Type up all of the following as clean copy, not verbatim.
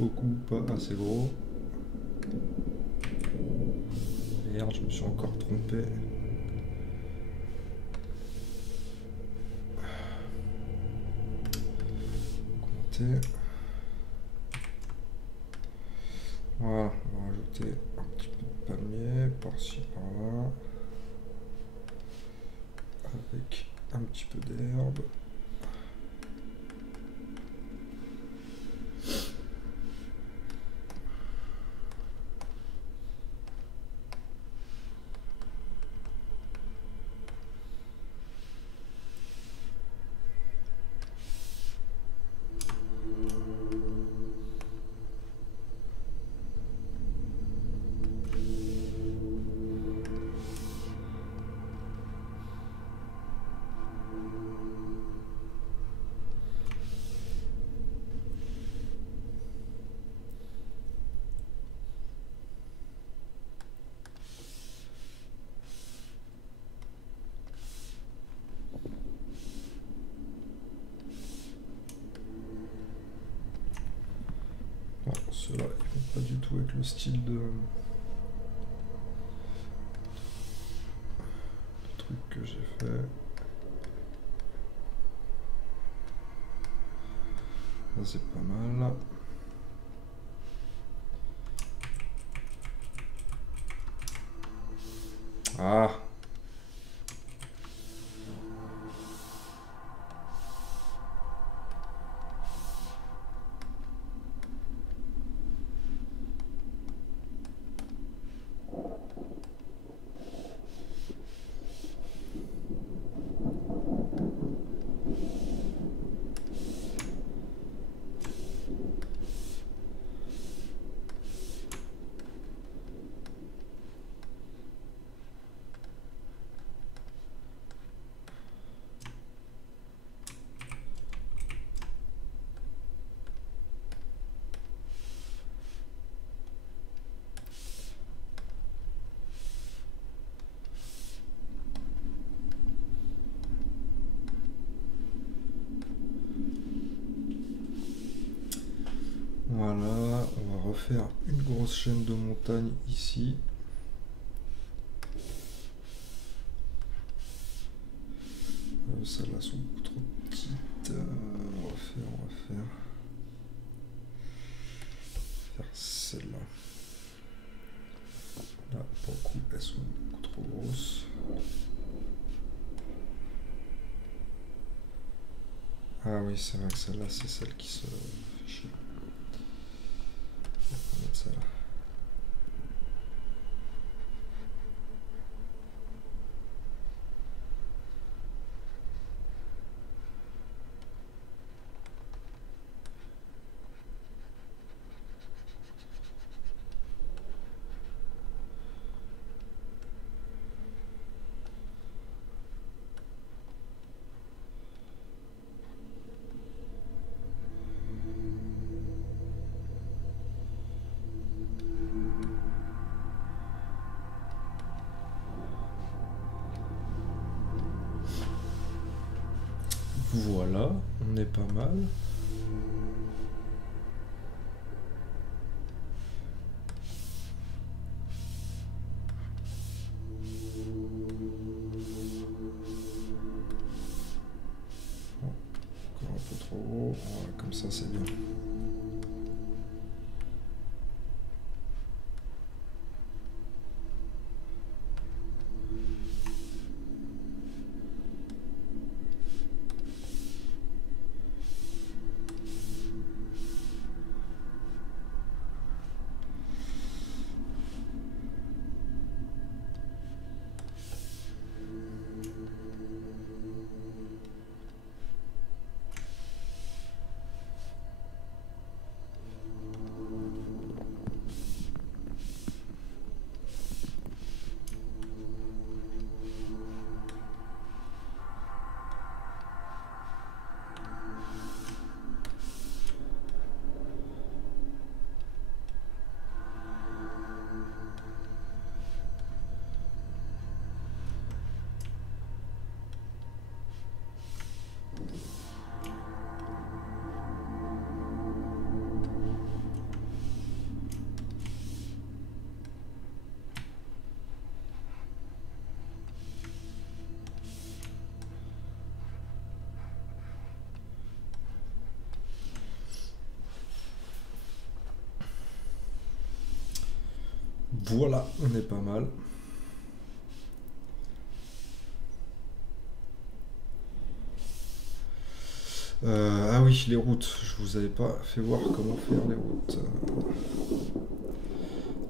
beaucoup, pas assez gros. Merde, je me suis encore trompé. Augmenter. Voilà, on va rajouter un petit peu de palmier par-ci, par-là. Avec un petit peu d'herbe. Ah, ceux-là, ils vont pas du tout avec le style de truc que j'ai fait. Là, c'est pas mal. Ah! Voilà, on va refaire une grosse chaîne de montagne ici. Celles-là sont beaucoup trop petites. On va faire celle-là. Là, pour le coup, elles sont beaucoup trop grosses. Ah oui, c'est vrai que celle-là, c'est celle qui se fait chier. On va mettre celle-là. Voilà, on est pas mal. Encore un peu trop gros. Voilà, comme ça, c'est bien. Voilà, on est pas mal. Ah oui, les routes. Je vous avais pas fait voir comment faire les routes.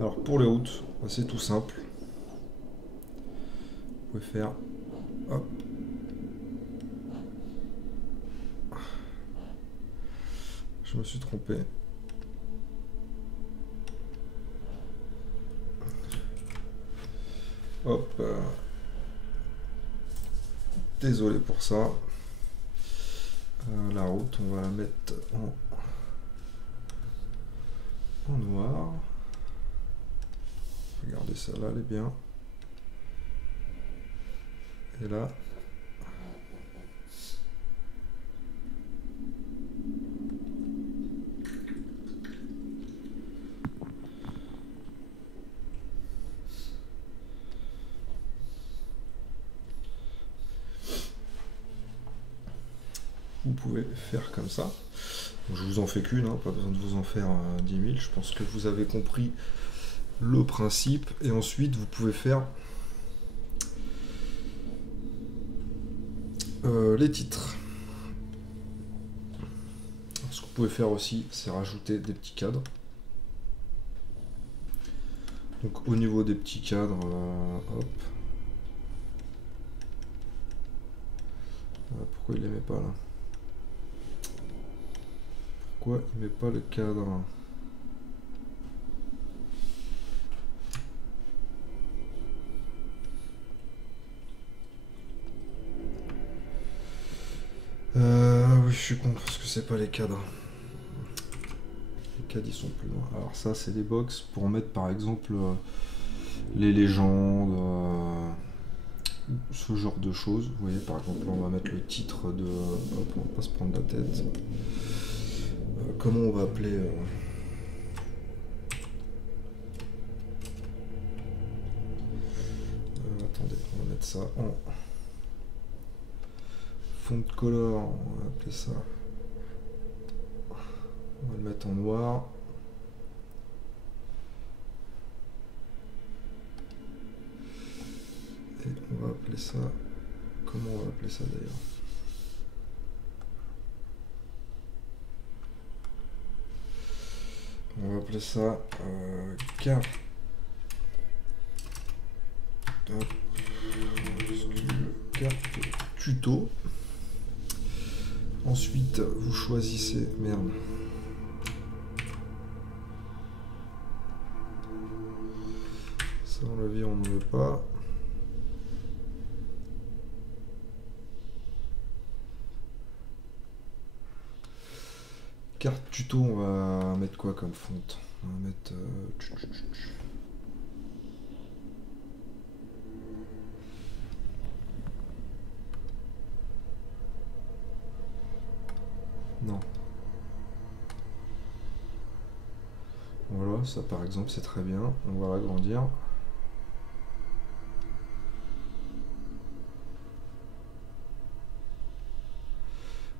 Alors pour les routes, c'est tout simple. Vous pouvez faire... Hop. Je me suis trompé. Hop. Désolé pour ça. La route, on va la mettre en noir. Regardez ça là, elle est bien. Et là. Vous pouvez faire comme ça. Je vous en fais qu'une, hein, pas besoin de vous en faire 10 000. Je pense que vous avez compris le principe. Et ensuite, vous pouvez faire les titres. Alors, ce que vous pouvez faire aussi, c'est rajouter des petits cadres. Donc au niveau des petits cadres, hop. Pourquoi il les met pas là? Pourquoi il met pas le cadre? Oui, je suis con parce que c'est pas les cadres. Les cadres ils sont plus loin. Alors ça c'est des box pour mettre par exemple les légendes, ce genre de choses. Vous voyez par exemple on va mettre le titre de... Hop, on va pas se prendre la tête. Comment on va appeler attendez, on va mettre ça en fond de color, on va appeler ça. On va le mettre en noir. Et on va appeler ça... Comment on va appeler ça d'ailleurs? On va appeler ça carte. Carte tuto. Ensuite, vous choisissez... Merde. Ça, on l'a vu, on ne veut pas. Carte tuto, on va mettre quoi comme fonte? On va mettre... Non. Voilà, ça par exemple c'est très bien. On va l'agrandir.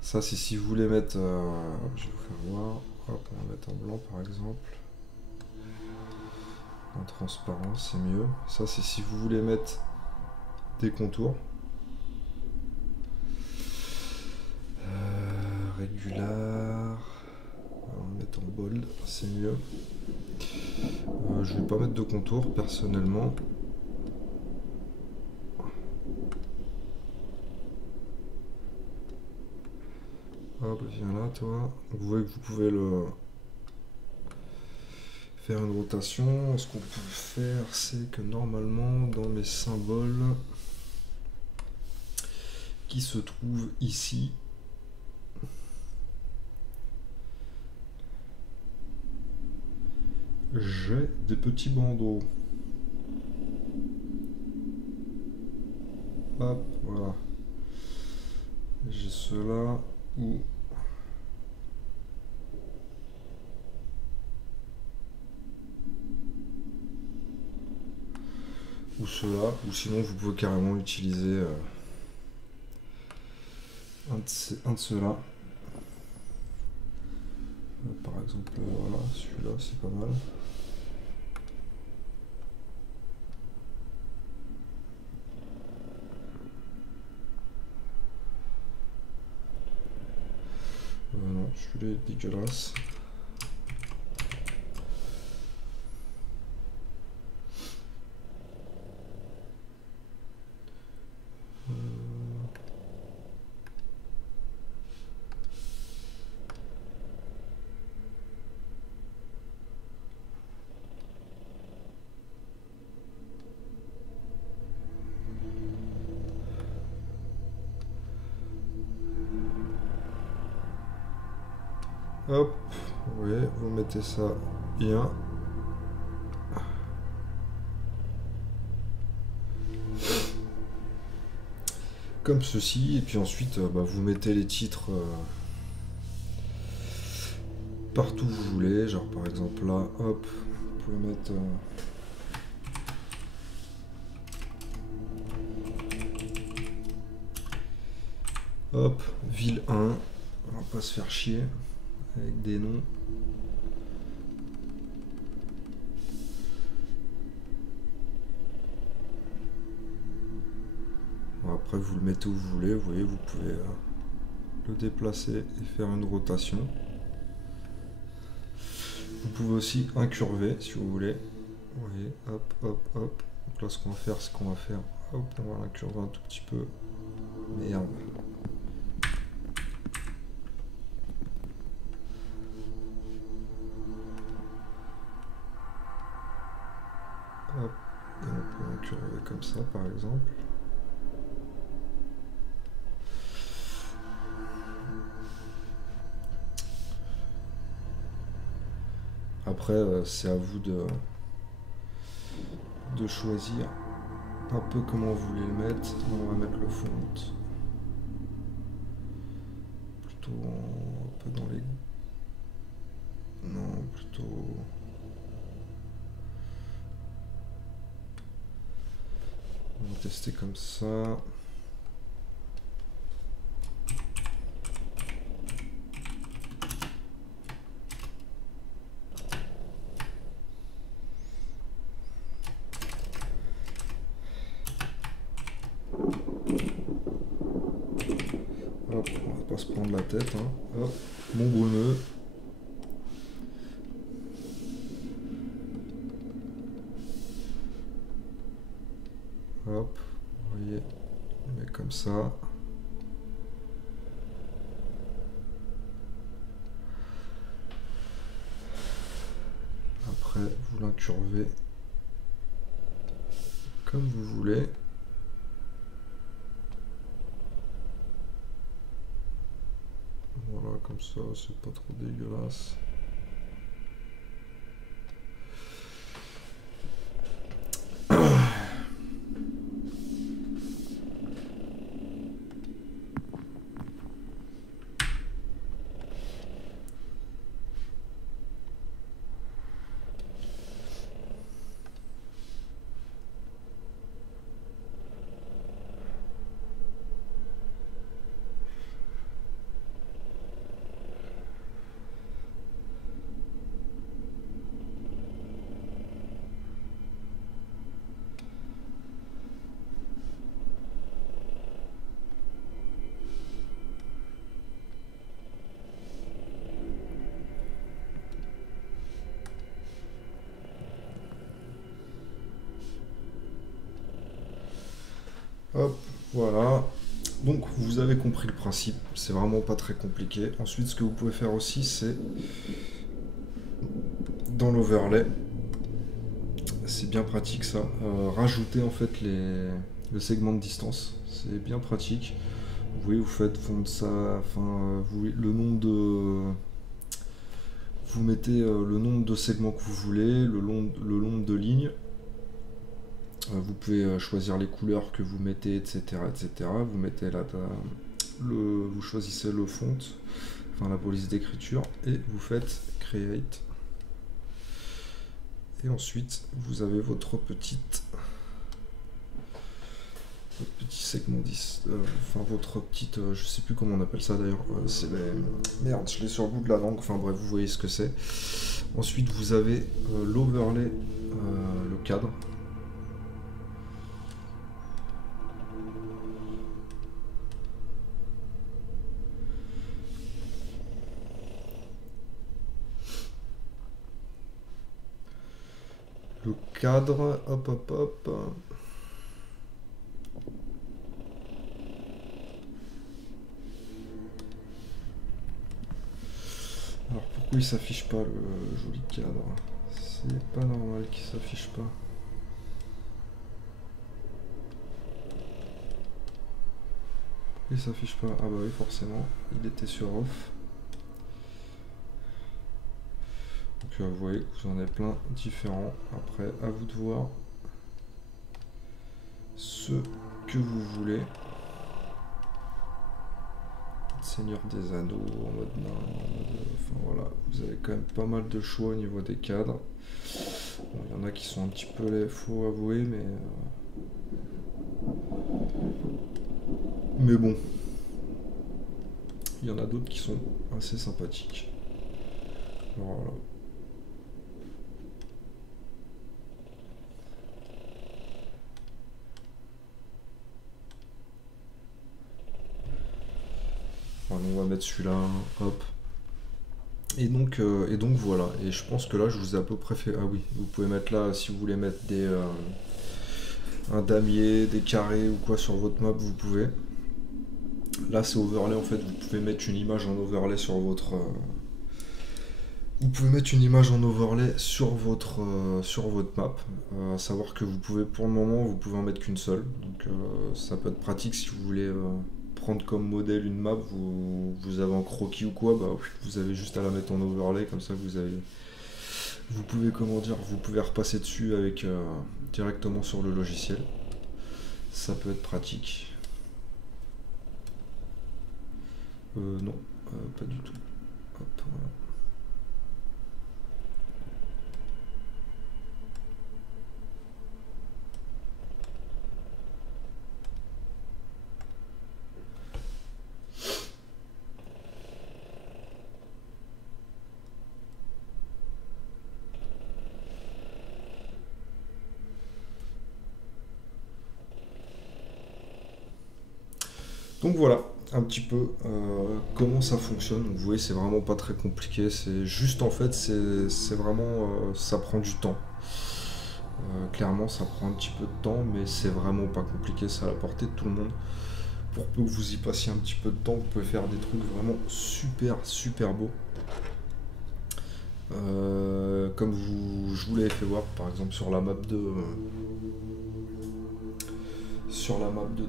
Ça c'est si vous voulez mettre... je vais vous faire voir. Hop, on va mettre en blanc par exemple. En transparent, c'est mieux. Ça c'est si vous voulez mettre des contours. Régular. On va mettre en bold, c'est mieux. Je vais pas mettre de contour personnellement. Hop, viens là toi. Donc, vous voyez que vous pouvez le faire une rotation. Ce qu'on peut faire, c'est que normalement dans mes symboles qui se trouvent ici, j'ai des petits bandeaux. Hop, voilà. J'ai cela ou cela, ou sinon vous pouvez carrément utiliser un de ceux-là. Par exemple, voilà, celui-là c'est pas mal. celui-là est dégueulasse. Hop, oui, vous mettez ça bien. Comme ceci, et puis ensuite vous mettez les titres partout où vous voulez, genre par exemple là, hop, vous pouvez mettre hop, ville 1, on va pas se faire chier avec des noms. Bon, après vous le mettez où vous voulez, vous voyez, vous pouvez le déplacer et faire une rotation. Vous pouvez aussi incurver si vous voulez. Vous voyez, hop, hop, hop. Donc là ce qu'on va faire, c'est qu'on va faire, hop, on va l'incurver un tout petit peu. Merde. Hop, et on peut incurver comme ça par exemple. Après, c'est à vous de choisir un peu comment vous voulez le mettre. On va mettre le font plutôt un peu dans les... Non, plutôt... On va tester comme ça. Hop, on va pas se prendre la tête. Hein. Hop, mon gros nœud. Hop, vous voyez, on met comme ça. Après, vous l'incurvez comme vous voulez. Voilà, comme ça, c'est pas trop dégueulasse. Hop, voilà. Donc vous avez compris le principe, c'est vraiment pas très compliqué. Ensuite, ce que vous pouvez faire aussi, c'est dans l'overlay, c'est bien pratique ça, rajouter en fait le segment de distance, c'est bien pratique. Vous voyez, vous faites fondre ça, enfin, le nombre de... Vous mettez le nombre de segments que vous voulez, le nombre de lignes. Vous pouvez choisir les couleurs que vous mettez, etc. etc. Vous mettez là, vous choisissez le font, enfin la police d'écriture, et vous faites Create. Et ensuite, vous avez votre petit segment 10, enfin votre petite, je sais plus comment on appelle ça d'ailleurs, c'est merde, je l'ai sur le bout de la langue, enfin bref, vous voyez ce que c'est. Ensuite, vous avez l'overlay, le cadre. Le cadre, hop hop hop. Alors pourquoi il s'affiche pas le joli cadre? C'est pas normal qu'il s'affiche pas. Il s'affiche pas. Ah bah oui, forcément, il était sur off. Donc vous voyez que vous en avez plein différents. Après, à vous de voir ce que vous voulez. Seigneur des Anneaux, en mode nain, en mode... Enfin voilà, vous avez quand même pas mal de choix au niveau des cadres. Bon, il y en a qui sont un petit peu les faut avouer, mais bon. Il y en a d'autres qui sont assez sympathiques. Alors, voilà. Alors, on va mettre celui-là, hop. Et donc voilà. Et je pense que là, je vous ai à peu près fait... Ah oui, vous pouvez mettre là, si vous voulez mettre un damier, des carrés ou quoi sur votre map, vous pouvez. Là, c'est overlay, en fait. Vous pouvez mettre une image en overlay sur votre... Vous pouvez mettre une image en overlay sur votre map. À savoir que vous pouvez, pour le moment, vous pouvez en mettre qu'une seule. Donc ça peut être pratique si vous voulez prendre comme modèle une map, vous avez un croquis ou quoi, bah vous avez juste à la mettre en overlay, comme ça vous pouvez, comment dire, vous pouvez repasser dessus avec directement sur le logiciel. Ça peut être pratique. Non, pas du tout. Hop, voilà. Donc voilà, un petit peu comment ça fonctionne. Donc vous voyez, c'est vraiment pas très compliqué. C'est juste, en fait, c'est vraiment... ça prend du temps. Clairement, ça prend un petit peu de temps, mais c'est vraiment pas compliqué. C'est à la portée de tout le monde. Pour peu que vous y passiez un petit peu de temps, vous pouvez faire des trucs vraiment super beaux. Comme je vous l'avais fait voir, par exemple, sur la map de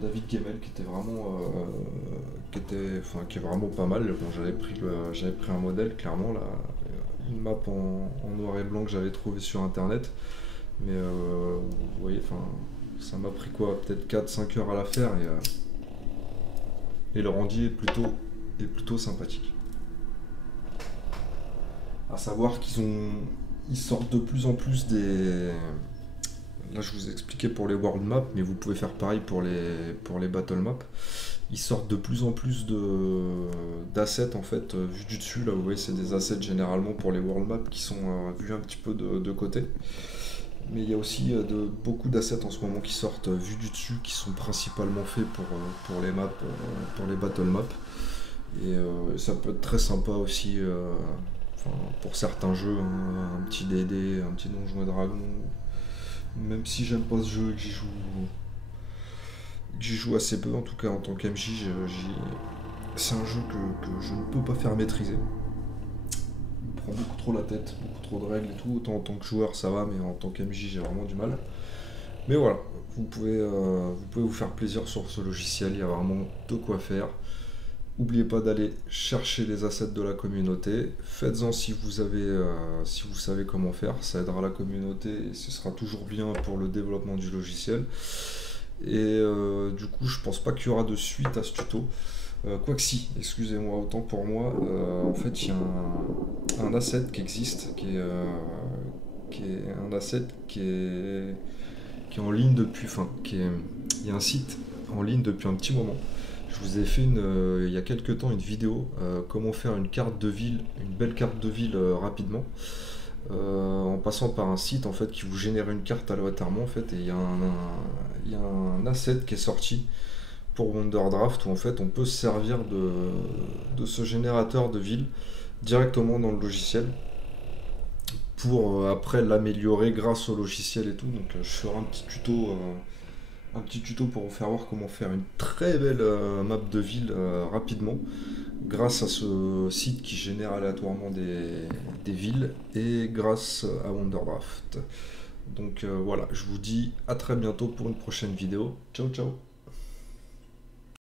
David Gemmel, qui était vraiment qui est vraiment pas mal. Bon, j'avais pris un modèle, clairement là, une map en noir et blanc que j'avais trouvé sur internet, mais vous voyez, enfin ça m'a pris quoi, peut-être 4-5 heures à la faire, et le rendu est plutôt sympathique. À savoir ils sortent de plus en plus des... Là, je vous expliquais pour les world maps, mais vous pouvez faire pareil pour les battle maps. Ils sortent de plus en plus d'assets, en fait, vus du dessus. Là, vous voyez, c'est des assets généralement pour les world maps qui sont vus un petit peu de côté. Mais il y a aussi beaucoup d'assets en ce moment qui sortent vus du dessus, qui sont principalement faits pour les maps, pour les battle maps. Et ça peut être très sympa aussi, pour certains jeux, hein, un petit DD, un petit Donjon et Dragon. Même si j'aime pas ce jeu et que j'y joue assez peu, en tout cas en tant qu'MJ, c'est un jeu que je ne peux pas faire maîtriser. Il me prend beaucoup trop la tête, beaucoup trop de règles et tout. Autant en tant que joueur ça va, mais en tant qu'MJ j'ai vraiment du mal. Mais voilà, vous pouvez vous faire plaisir sur ce logiciel, il y a vraiment de quoi faire. N'oubliez pas d'aller chercher les assets de la communauté. Faites-en si vous savez comment faire. Ça aidera la communauté et ce sera toujours bien pour le développement du logiciel. Et du coup, je pense pas qu'il y aura de suite à ce tuto. Quoique si, excusez-moi, autant pour moi. En fait, il y a un asset qui existe, qui est un asset qui est en ligne depuis... il y a un site en ligne depuis un petit moment. Je vous ai fait il y a quelques temps une vidéo comment faire une carte de ville, une belle carte de ville rapidement, en passant par un site en fait qui vous génère une carte aléatoirement en fait. Et il y a un asset qui est sorti pour Wonderdraft où en fait on peut se servir de ce générateur de ville directement dans le logiciel pour après l'améliorer grâce au logiciel et tout. Donc je ferai un petit tuto pour vous faire voir comment faire une très belle map de ville rapidement grâce à ce site qui génère aléatoirement des villes et grâce à Wonderdraft. Donc voilà, je vous dis à très bientôt pour une prochaine vidéo. Ciao ciao.